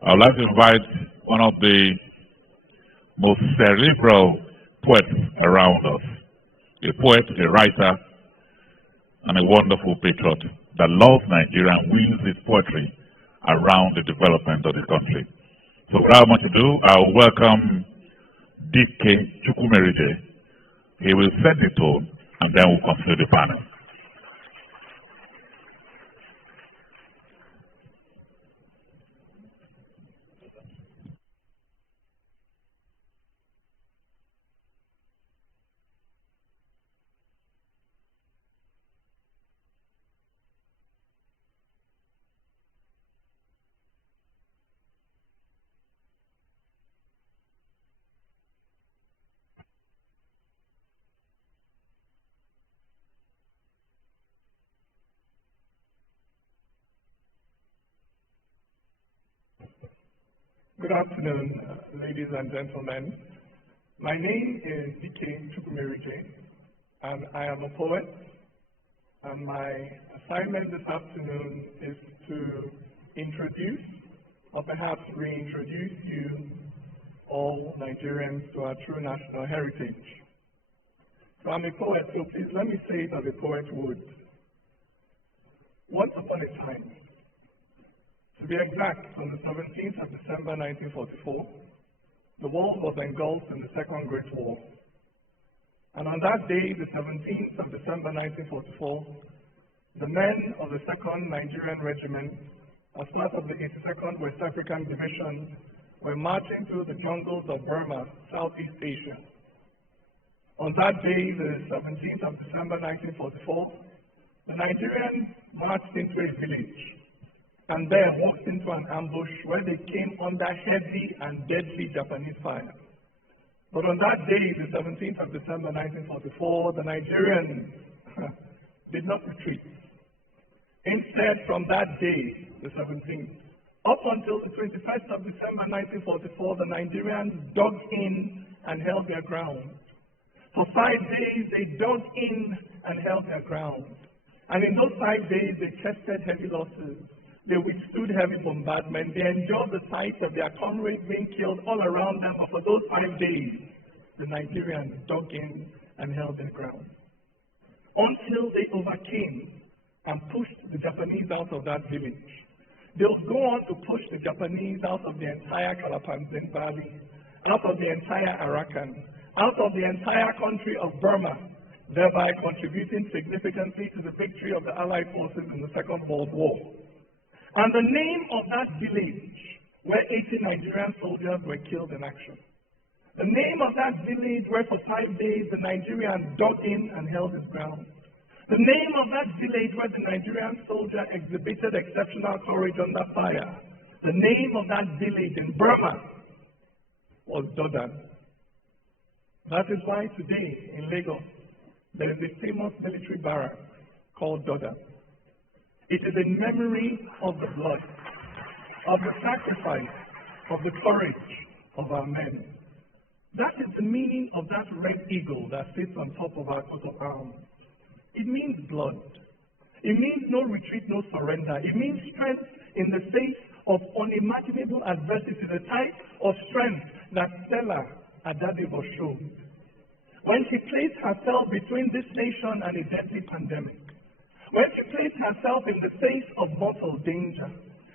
I would like to invite one of the most cerebral poets around us, a poet, a writer, and a wonderful patriot that loves Nigeria and wields his poetry around the development of the country. So without much ado, I'll welcome Dike Chukwumerije. He will set the tone and then we'll continue the panel. Good afternoon, ladies and gentlemen. My name is Dike Chukwumerije, and I am a poet. And my assignment this afternoon is to introduce, or perhaps reintroduce you, all Nigerians, to our true national heritage. So I'm a poet, so please let me say it as a poet would. Once upon a time, to be exact, on the 17th of December 1944, the world was engulfed in the Second Great War. And on that day, the 17th of December 1944, the men of the 2nd Nigerian Regiment, as part of the 82nd West African Division, were marching through the jungles of Burma, Southeast Asia. On that day, the 17th of December 1944, the Nigerians marched into a village and there walked into an ambush where they came under heavy and deadly Japanese fire. But on that day, the 17th of December 1944, the Nigerians did not retreat. Instead, from that day, the 17th, up until the 21st of December 1944, the Nigerians dug in and held their ground. For 5 days, they dug in and held their ground. And in those 5 days, they tested heavy losses. They withstood heavy bombardment. They endured the sight of their comrades being killed all around them. But for those 5 days, the Nigerians dug in and held their ground until they overcame and pushed the Japanese out of that village. They'll go on to push the Japanese out of the entire Kalapanzin Valley, out of the entire Arakan, out of the entire country of Burma, thereby contributing significantly to the victory of the Allied forces in the Second World War. And the name of that village where 80 Nigerian soldiers were killed in action, the name of that village where for 5 days the Nigerians dug in and held his ground, the name of that village where the Nigerian soldier exhibited exceptional courage under fire, the name of that village in Burma was Dodan. That is why today in Lagos there is a famous military barrack called Dodan. It is a memory of the blood, of the sacrifice, of the courage of our men. That is the meaning of that red eagle that sits on top of our coat of arms. It means blood. It means no retreat, no surrender. It means strength in the face of unimaginable adversity, the type of strength that Stella Adadebo showed when she placed herself between this nation and a deadly pandemic, when she placed herself in the face of mortal danger,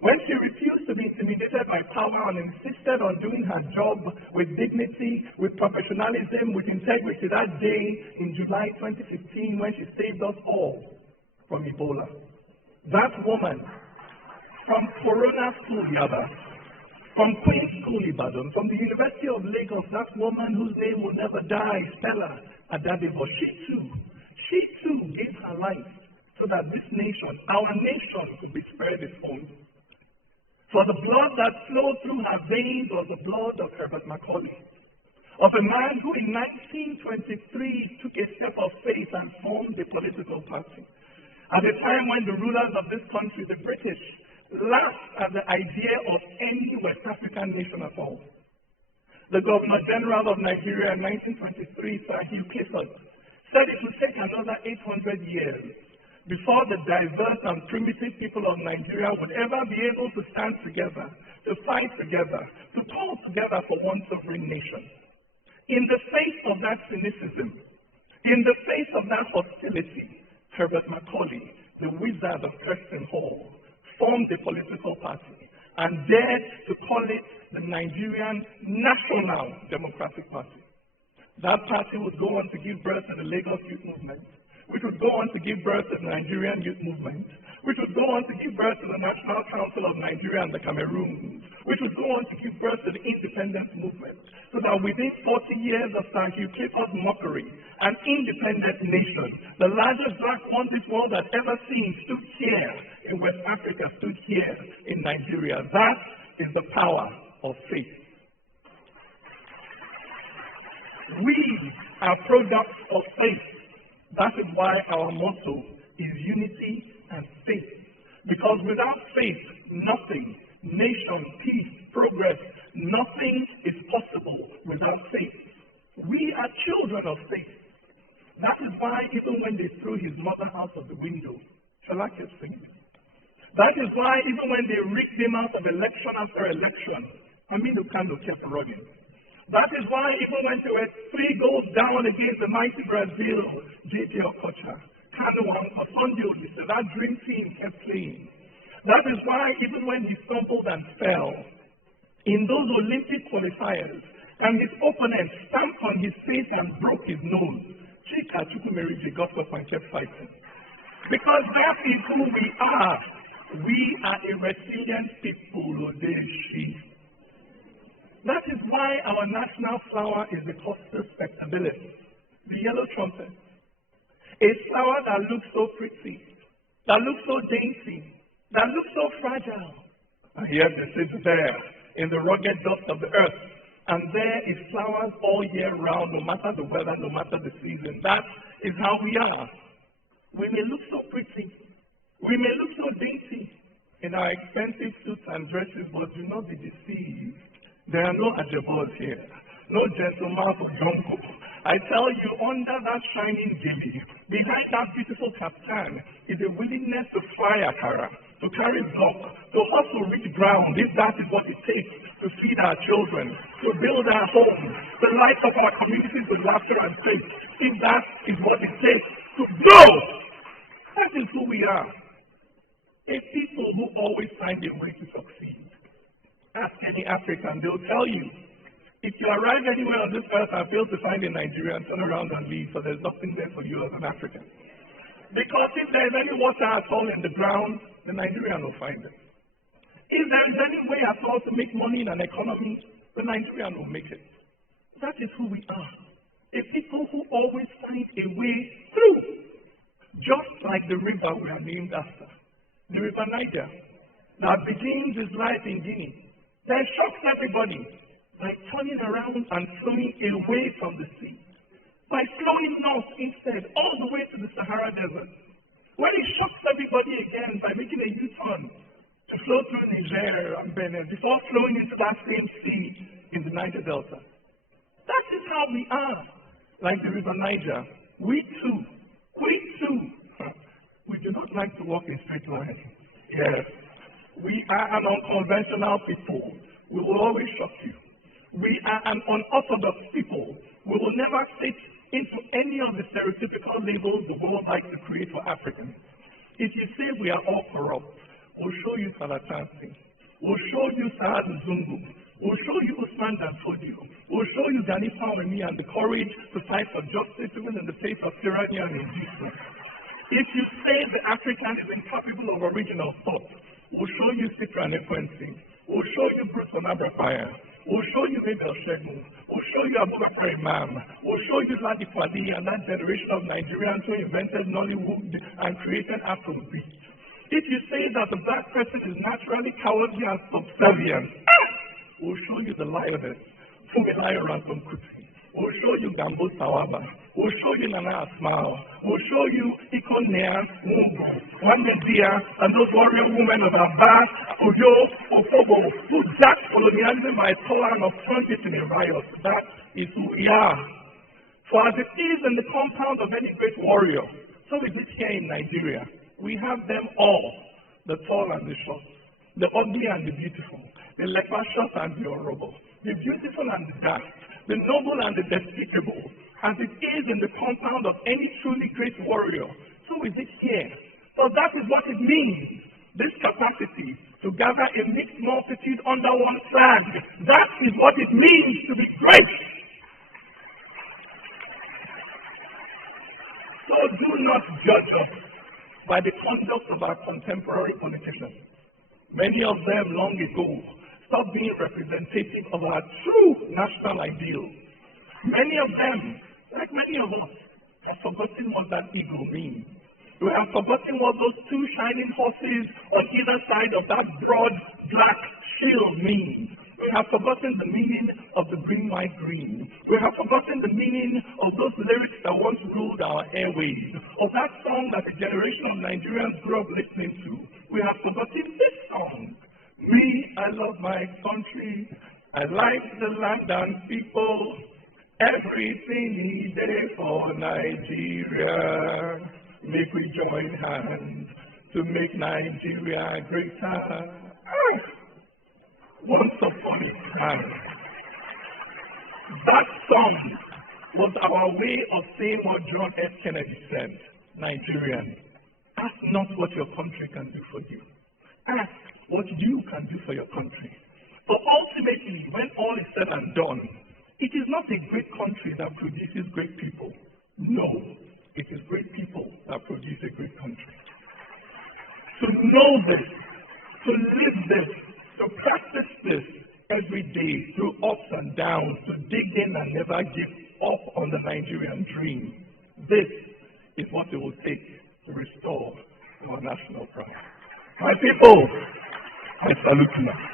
when she refused to be intimidated by power and insisted on doing her job with dignity, with professionalism, with integrity that day in July 2015 when she saved us all from Ebola. That woman from Corona School, Yaba, from Queen's School, Ibadan, from the University of Lagos, that woman whose name will never die, Stella Adadebo, she too gave her life so that this nation, our nation, could be spared its own. For the blood that flowed through her veins was the blood of Herbert Macaulay, of a man who in 1923 took a step of faith and formed a political party. At a time when the rulers of this country, the British, laughed at the idea of any West African nation at all. The Governor General of Nigeria in 1923, Sir Hugh Clifford, said it would take another 800 years before the diverse and primitive people of Nigeria would ever be able to stand together, to fight together, to call together for one sovereign nation. In the face of that cynicism, in the face of that hostility, Herbert Macaulay, the wizard of Preston Hall, formed a political party and dared to call it the Nigerian National Democratic Party. That party would go on to give birth to the Lagos Youth Movement, which would go on to give birth to the Nigerian Youth Movement, which would go on to give birth to the National Council of Nigeria and the Cameroons, which would go on to give birth to the Independence Movement, so that within 40 years of Sir Hugh Clifford's mockery, an independent nation, the largest black one this world has ever seen, stood here in West Africa, stood here in Nigeria. That is the power of faith. We are products of faith. That is why our motto is unity and faith. Because without faith, nothing, nation, peace, progress, nothing is possible without faith. We are children of faith. That is why even when they threw his mother out of the window, Fela kept singing. That is why even when they rigged him out of election after election, Aminu Kano kept running. That is why even when there were 3 goals down against the mighty Brazil, J.J. Okocha, Kano and Osundio, that dream team kept playing. That is why even when he stumbled and fell in those Olympic qualifiers and his opponent stamped on his face and broke his nose, Chika Chukwumerije got up and kept fighting. Because that is who we are. We are a resilient people, Odeshi. That is why our national flower is the Costus spectabilis, the yellow trumpet. A flower that looks so pretty, that looks so dainty, that looks so fragile. And yet it sits there in the rugged dust of the earth. And there it flowers all year round, no matter the weather, no matter the season. That is how we are. We may look so pretty, we may look so dainty in our expensive suits and dresses, but do not be deceived. There are no ajabos here, no gentlemen of Jonko. I tell you, under that shining gilly, behind that beautiful kaftan, is a willingness to fry akara, to carry block, to hustle rich ground, if that is what it takes to feed our children, to build our homes, to light up our communities with laughter and faith, if that is what it takes to grow. That is who we are. A people who always find a way to succeed. Ask any African, they'll tell you, if you arrive anywhere on this earth and fail to find a Nigerian, turn around and leave, so there's nothing there for you as an African. Because if there's any water at all in the ground, the Nigerian will find it. If there's any way at all to make money in an economy, the Nigerian will make it. That is who we are. A people who always find a way through. Just like the river we are named after. The River Niger, that begins its life in Guinea. Then shocks everybody by turning around and flowing away from the sea, by flowing north instead, all the way to the Sahara Desert. When it shocks everybody again by making a U-turn to flow through Niger and Benin before flowing into that same sea in the Niger Delta. That is how we are. Like the River Niger, we too, we do not like to walk in straight line. Yes. We are an unconventional people. We will always shock you. We are an unorthodox people. We will never fit into any of the stereotypical labels the world likes to create for Africans. If you say we are all corrupt, we'll show you Salatansi. We'll show you Saad Zungu. We'll show you Usman Danfodio. We'll show you Gani Pawani and the courage to fight for justice even in the face of tyranny and injustice. If you say the African is incapable of original thought, we'll show you Citra Nekwensi. We'll show you Bruce Onabrafaya. We'll show you Abel Shegun. We'll show you Abubakar Imam. We'll show you Ladi Kwali and that generation of Nigerians who invented Nollywood and created Afrobeat. If you say that the black person is naturally cowardly and subservient, we'll show you the lioness, Funmilayo Ransome Kuti. We'll show you Gambo Sawaba. We'll show you Nana Asmao. We'll show you Ikonea, Mungu, Wamedia, and those warrior women of Aba, Oyo, Ofobo, who jacked colonialism by power and affront it in a riot. That is who we are. For as it is in the compound of any great warrior, So is it here in Nigeria. We have them all, the tall and the short, the ugly and the beautiful, the leprous and the horrible, the beautiful and the dark, the noble and the despicable, as it is in the compound of any truly great warrior. So is it here. So that is what it means, this capacity to gather a mixed multitude under one flag. That is what it means to be great. So do not judge us by the conduct of our contemporary politicians. Many of them long ago stopped being representative of our true national ideals. Many of them, like many of us, have forgotten what that eagle means. We have forgotten what those two shining horses on either side of that broad black shield mean. We have forgotten the meaning of the green, white, green. We have forgotten the meaning of those lyrics that once ruled our airways, of that song that a generation of Nigerians grew up listening to. We have forgotten this song. Me, I love my country. I like the land and people. Everything needed for Nigeria. Make we join hands to make Nigeria greater. Once upon a time, that song was our way of saying what John F. Kennedy said, Nigerian, ask not what your country can do for you. Ask what you can do for your country. But ultimately, when all is said and done, it is not a great country that produces great people. No, it is great people that produce a great country. To know this, to live this, to practice this every day through ups and downs, to dig in and never give up on the Nigerian dream. This is what it will take to restore our national pride. My people, I salute you.